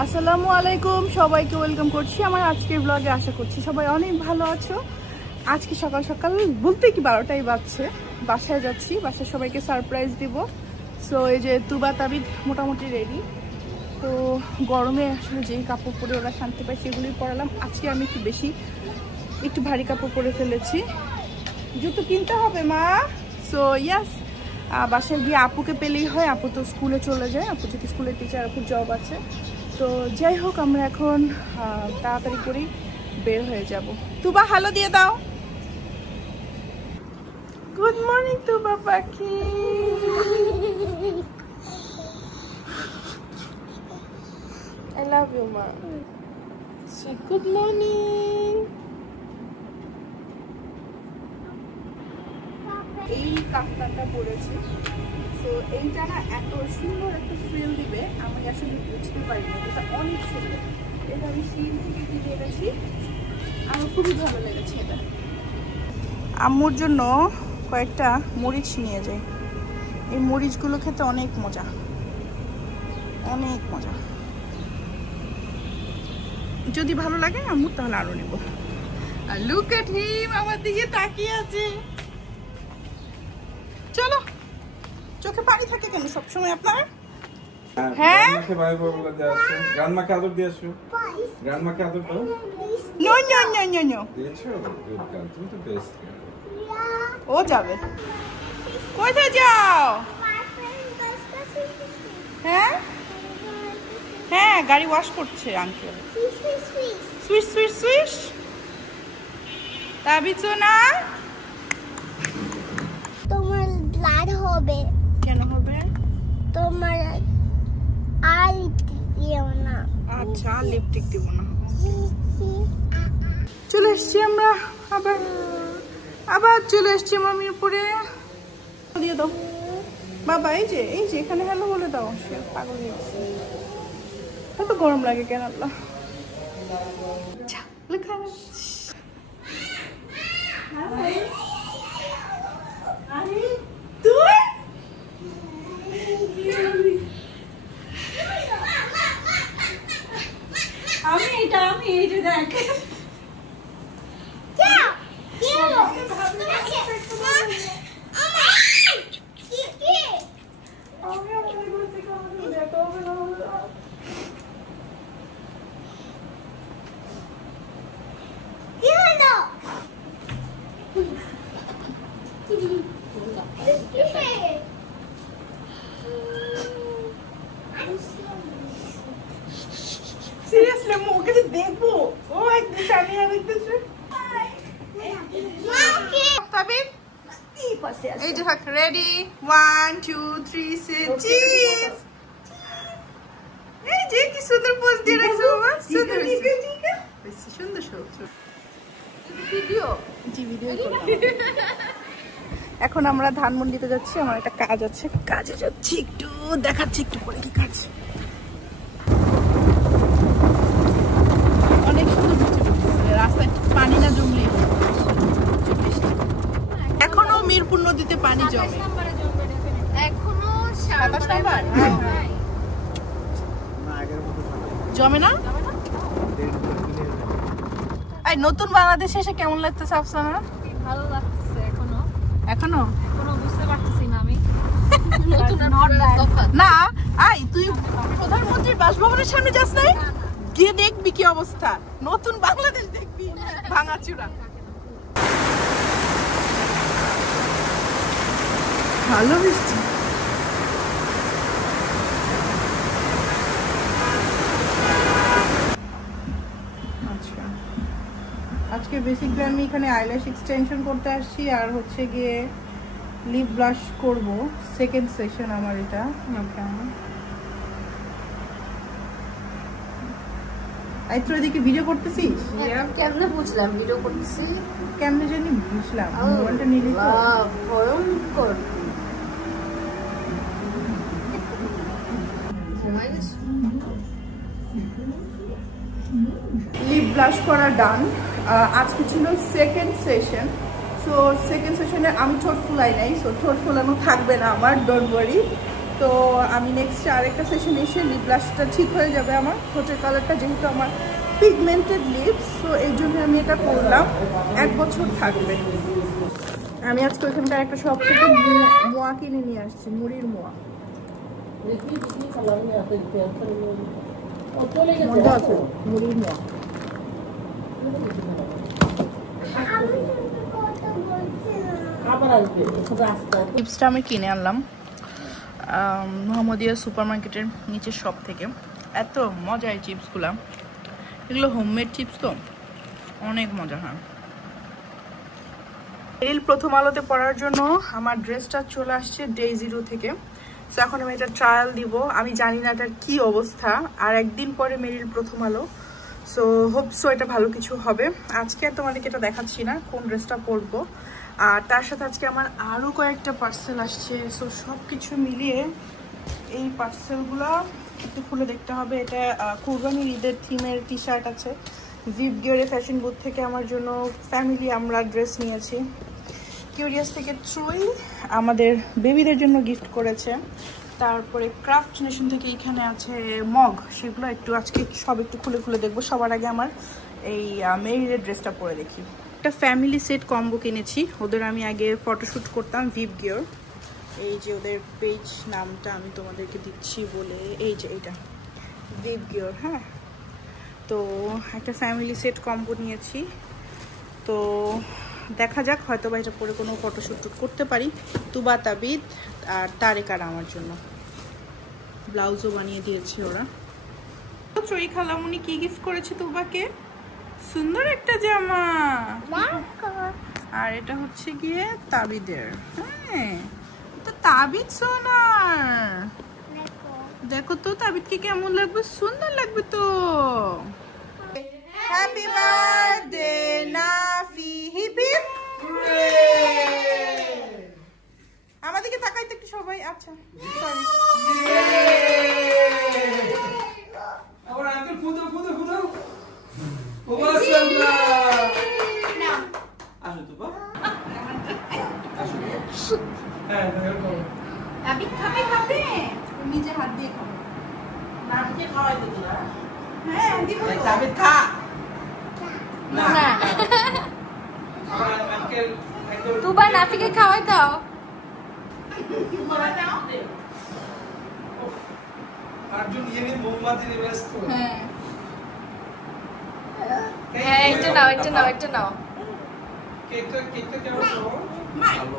আসসালামু আলাইকুম, সবাইকে ওয়েলকাম করছি আমার আজকের ব্লগে। আশা করছি সবাই অনেক ভালো আছো। আজকে সকাল সকাল বলতে কি 12টাই বাজছে, বাসায় যাচ্ছি, বাসায় সবাইকে সারপ্রাইজ দিব। সো এই যে তুবা তাবিদ মোটামুটি রেডি। তো গরমে আসলে যেই কাপড় পরে ওরা শান্তি পায় সেগুলোই পরালাম। আজকে আমি একটু ভারী কাপড় পরে ফেলেছি। জুতো কিনতে হবে মা। সো ইয়াস, বাসায় গিয়ে আপুকে পেলেই হয়, আপু তো স্কুলে চলে যায়, আপু যদি স্কুলের টিচার, আপুর জব আছে। তো যাই হোক, আমরা এখন তাড়াতাড়ি করেই বের হয়ে যাব। তুবা হ্যালো দিয়ে দাও। গুড মর্নিং তুবা পাখি। I love you মা। Good morning. এই কাফতানটা পরেছি। তো এইটা না এত সুন্দর একটা ফিল দিবে, আমি আসলে বুঝতে পারি না। এটা অনেক সুন্দর, এটা আমি শিন থেকে কিনে এনেছি, আমার খুবই ভালো লেগেছে এটা। আম্মুর জন্য কয়েকটা মরিচ নিয়ে যাই। এই মরিচগুলো খেতে অনেক মজা, অনেক মজা। যদি ভালো লাগে আম্মুর তাহলে আরো নেব। আর লুক এট হিম, আমার দিকে তাকিয়ে আছে। চলো, চোখে পানি থাকে কেন সবসময় আপনার? হ্যাঁ, গ্রান্ডমাকে আদর দিয়ে আসো। গ্রান্ডমাকে আদর দাও। No no no no no, দিয়েছো? গুড গার্ল, তুমি তো বেস্ট গার্ল। ও যাবে। কোথায় যাও? হ্যাঁ হ্যাঁ, গাড়ি ওয়াশ করছে আঙ্কেল। সুইশ সুইশ সুইশ। তাবিছো না তোমার ব্লাড হবে। কেন হবে? তোমার আর লিপস্টিক দিও না। আচ্ছা, লিপস্টিক দিব না। চলে এসছি আমরা, আবার চলে এসছি মামির উপরে। দিয়ে দাও বাবা। এই যে এখানে হ্যালো বলে দাও। সে পাগল হয়ে গেছে। এত গরম লাগে কেন আল্লাহ। আমি এই যে দেখ, সিরিয়াসলি আমি ওকে যে দেখবো, ও একদিন টানিয়ে দেখতেছে। এই যে থাক, রেডি 1 2 3 সে চিজ। এই যে কি সুন্দর পোজ দিয়ে রাখছো বাবা, সুন্দর বেশি সুন্দর সুন্দর ভিডিও। জি, ভিডিও করলাম। এখন আমরা ধানমন্ডিতে যাচ্ছি, আমার একটা কাজ আছে, কাজে যাচ্ছি। একটু দেখাচ্ছি একটু পরে কি কাজ। অনেক সুন্দর বৃষ্টি পড়তেছে, রাস্তায় পানি না জমলে। এখনো মিরপুর নদীতে পানি জমে, এখনো 27 নাম্বার জমে না। এই নতুন বাংলাদেশে এসে কেমন লাগতেছে আফসানা? ভালো লাগতেছে। এখনো বুঝতে পারতেছি না আমি। না, আই তুই প্রধানমন্ত্রীর বাসভবনের সামনে যাস নাই? গিয়ে দেখবি কি অবস্থা, নতুন বাংলাদেশ দেখবি ভাঙাচুরা। ভালো বৃষ্টি। আচ্ছা, আজকে বেসিক্যালি আমি এখানে আইল্যাশ এক্সটেনশন করতে আসছি, আর হচ্ছে গিয়ে লিপ ব্লাশ করব। সেকেন্ড সেশন আমার এটা। আই তো এদিকে ভিডিও করতেছিস? কেমনে বুঝলাম ভিডিও করতেছি? কেমনে জানি বুঝলাম, মোবাইলটা নিলি তো। ভয়ঙ্কর। লিপ ব্লাশ করা ডান। আজকে ছিল সেকেন্ড সেশন। সো সেকেন্ড সেশনে আমি ঠোঁট ফুলাই নাই, সো ঠোঁট ফুলানো থাকবে না আমার, ডোন্ট ওয়ারি। তো তো আমি নেক্সট আরেকটা সেশন এসে লিপ ব্লাশটা ঠিক হয়ে যাবে আমার ঠোঁটের কালারটা, যেহেতু আমার পিগমেন্টেড লিপস, তো এই জন্য আমি এটা করলাম, 1 বছর থাকবে। আমি আজকে ওইখানকার একটা শপ থেকে মোয়া কিনে নিয়ে আসছি, মুড়ির মোয়া। মজা আছে মুড়ির মোয়া। চিপসটা আমি কিনে আনলাম মোহাম্মদিয়া সুপার মার্কেটের নিচের শপ থেকে। এত মজা এই চিপসগুলো, এগুলো হোমমেড চিপস তো অনেক মজা হয়। রিল প্রথম আলোতে পড়ার জন্য আমার ড্রেসটা চলে আসছে ডে 0 থেকে। সো এখন আমি এটা ট্রায়াল দিব। আমি জানি না এটার কি অবস্থা, আর একদিন পরে মেরিল প্রথম আলো, সো হোপসো এটা ভালো কিছু হবে। আজকে তোমাদেরকে এটা দেখাচ্ছি না কোন ড্রেসটা পরবো, আর তার সাথে আজকে আমার আরও কয়েকটা পার্সেল আসছে। সো সব কিছু মিলিয়ে এই পার্সেলগুলো একটু খুলে দেখতে হবে। এটা কুরবানির ঈদের থিমের টি শার্ট আছে, ভিভ গিয়ারে ফ্যাশন বুথ থেকে আমার জন্য ফ্যামিলি আমরা ড্রেস নিয়েছি। কিউরিয়াস থেকে ট্রুই আমাদের বেবিদের জন্য গিফট করেছে। তারপরে ক্রাফট নেশন থেকে এখানে আছে মগ, সেগুলো একটু আজকে সব একটু খুলে খুলে দেখবো। সবার আগে আমার এই মেরিলের ড্রেসটা পরে দেখি। একটা ফ্যামিলি সেট কম্বো কিনেছি, ওদের আমি আগে ফটোশ্যুট করতাম ভিভ গিয়ার। এই যে ওদের পেজ নামটা আমি তোমাদেরকে দিচ্ছি বলে, এই যে এইটা ভিভ গিয়ার। হ্যাঁ, তো একটা ফ্যামিলি সেট কম্বো নিয়েছি, তো দেখা যাক হয়তো বা এটা পরে কোনো ফটোশ্যুট করতে পারি। তুবা, তাবিদ আর তারেকার আমার জন্য ব্লাউজও বানিয়ে দিয়েছে ওরা। চই খালামুনি কি গিফট করেছে তুবাকে? সুন্দর একটা জামা, আর এটা হচ্ছে গিয়ে তাবিদের। হ্যাঁ, তো তাবিদ সোনার, দেখো তো তাবিদকে কেমন লাগবে, সুন্দর লাগবে তো। Happy birthday Nafi, hip hip hooray. আমাদেরকে তাকাই তো একটু সবাই। আচ্ছা সরি, আবার আঙ্কেল ফুদো ফুদো ফুদো ও মাশাআল্লাহ। আসো তো বা, আসো। হ্যাঁ দেখো আপনি খাবে খাবে নিজে হাত দিয়ে খাবে, নামকে খাওয়াই দিত না। হ্যাঁ দিব তো। তাবিদ খা না, না আবার আঙ্কেল একদম তুবা নাফিকে খাওয়াই দাও। আর্জুন ইয়ে মোমবাতি নিয়ে ব্যস্ত। হ্যাঁ হ্যাঁ, একটা নাও একটা নাও একটা নাও। কেকটা কেমন? ভালো। ভালো।